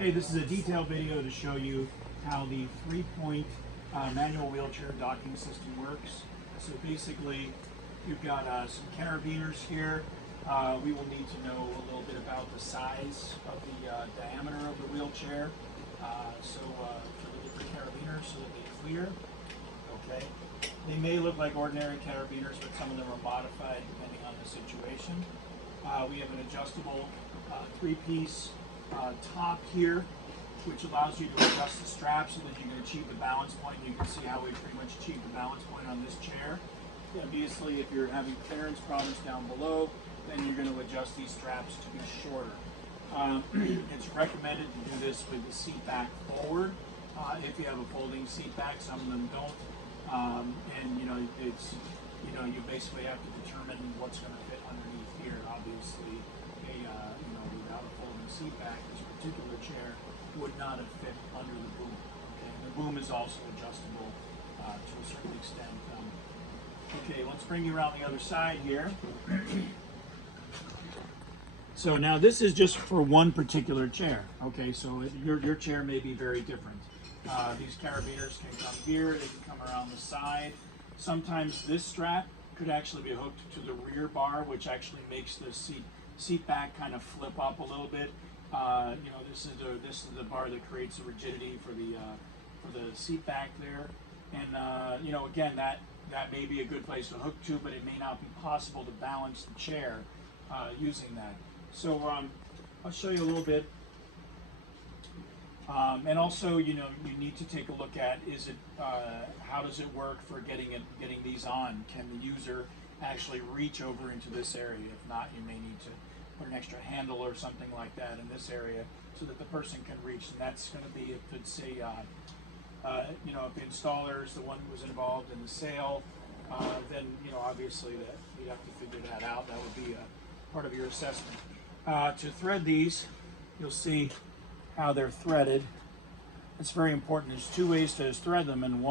Okay, this is a detailed video to show you how the three-point manual wheelchair docking system works. So basically, you've got some carabiners here. We will need to know a little bit about the size of the diameter of the wheelchair. For the different carabiners so that they clear. Okay, they may look like ordinary carabiners, but some of them are modified depending on the situation. We have an adjustable three-piece top here, which allows you to adjust the strap so that you can achieve the balance point. You can see how we pretty much achieved the balance point on this chair. Obviously, if you're having clearance problems down below, then you're going to adjust these straps to be shorter. It's recommended to do this with the seat back forward. If you have a folding seat back, some of them don't. You basically have to determine what's going to fit underneath here. Obviously, without a folding seat back, this particular chair would not have fit under the boom. Okay? The boom is also adjustable to a certain extent. Okay, let's bring you around the other side here. So now this is just for one particular chair. Okay, so your chair may be very different. These carabiners can come here, they can come around the side. Sometimes this strap could actually be hooked to the rear bar, which actually makes the seat back kind of flip up a little bit. This is the bar that creates the rigidity for the seat back there. And again, that may be a good place to hook to, but it may not be possible to balance the chair using that. So I'll show you a little bit. And also, you need to take a look at how does it work for getting these on? Can the user actually reach over into this area? If not, you may need to put an extra handle or something like that in this area so that the person can reach. And that's going to be, if it's if the installer is the one who was involved in the sale, then obviously that you'd have to figure that out. That would be part of your assessment. To thread these, you'll see how they're threaded. It's very important. There's two ways to thread them, and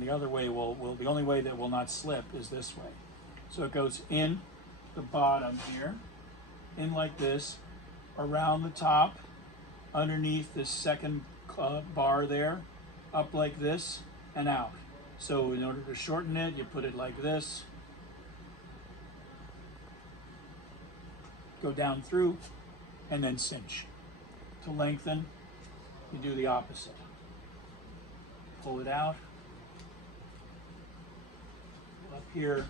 the other way the only way that will not slip is this way. So it goes in the bottom here, in like this, around the top, underneath this second bar there, up like this, and out. So in order to shorten it, you put it like this, go down through, and then cinch. To lengthen, you do the opposite. Pull it out, up here,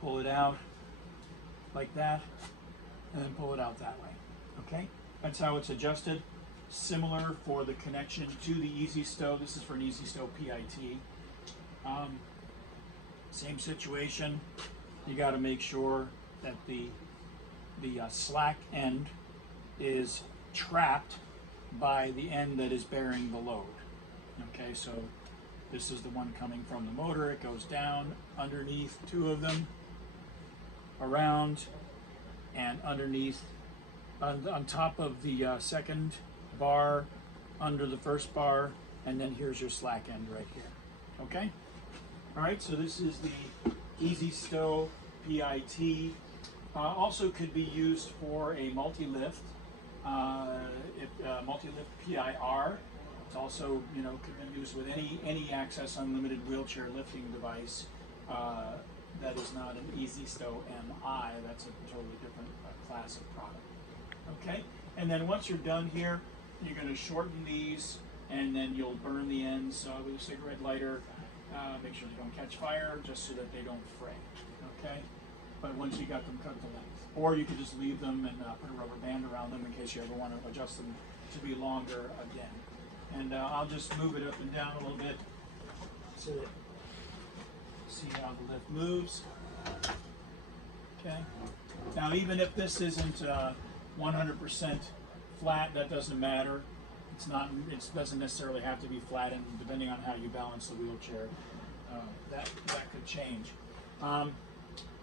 pull it out like that, and then pull it out that way. Okay? That's how it's adjusted. Similar for the connection to the Easy-Stow. This is for an Easy-Stow PIT. Same situation. You got to make sure that the slack end is trapped by the end that is bearing the load. Okay, so this is the one coming from the motor. It goes down underneath two of them, around, and underneath, on top of the second bar, under the first bar, and then here's your slack end right here. Okay? All right, so this is the Easy-Stow PIT. Also could be used for a multi-lift. Multi-lift PIR. It's also, can be used with any Access Unlimited wheelchair lifting device that is not an Easy-Stow MI. That's a totally different class of product. Okay, and then once you're done here, you're going to shorten these, and then you'll burn the ends with a cigarette lighter. Make sure they don't catch fire, just so that they don't fray. Okay, but once you got them cut to length. Or you could just leave them and put a rubber band around them in case you ever want to adjust them to be longer again. And I'll just move it up and down a little bit so that you see how the lift moves. Okay. Now, even if this isn't 100% flat, that doesn't matter. It doesn't necessarily have to be flat, and depending on how you balance the wheelchair, that could change.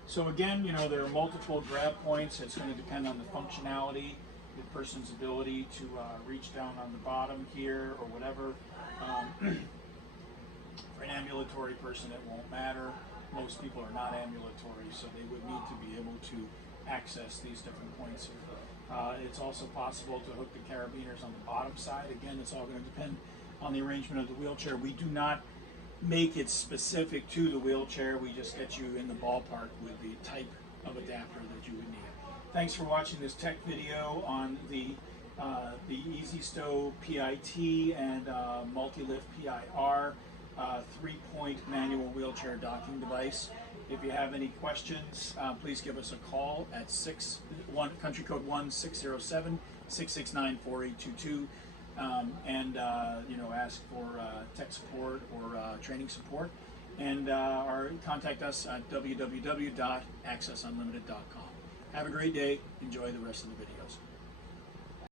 So again, there are multiple grab points. It's going to depend on the functionality, the person's ability to reach down on the bottom here or whatever. For an ambulatory person, it won't matter. Most people are not ambulatory, so they would need to be able to access these different points here. It's also possible to hook the carabiners on the bottom side. Again, it's all going to depend on the arrangement of the wheelchair. We do not make it specific to the wheelchair. We just get you in the ballpark with the type of adapter that you would need. Thanks for watching this tech video on the Easy-Stow PIT and Multi-Lift PIR 3-point manual wheelchair docking device. If you have any questions, please give us a call at country code 1-607-669-4822, and ask for tech support or training support, and contact us at www.accessunlimited.com. Have a great day. Enjoy the rest of the videos.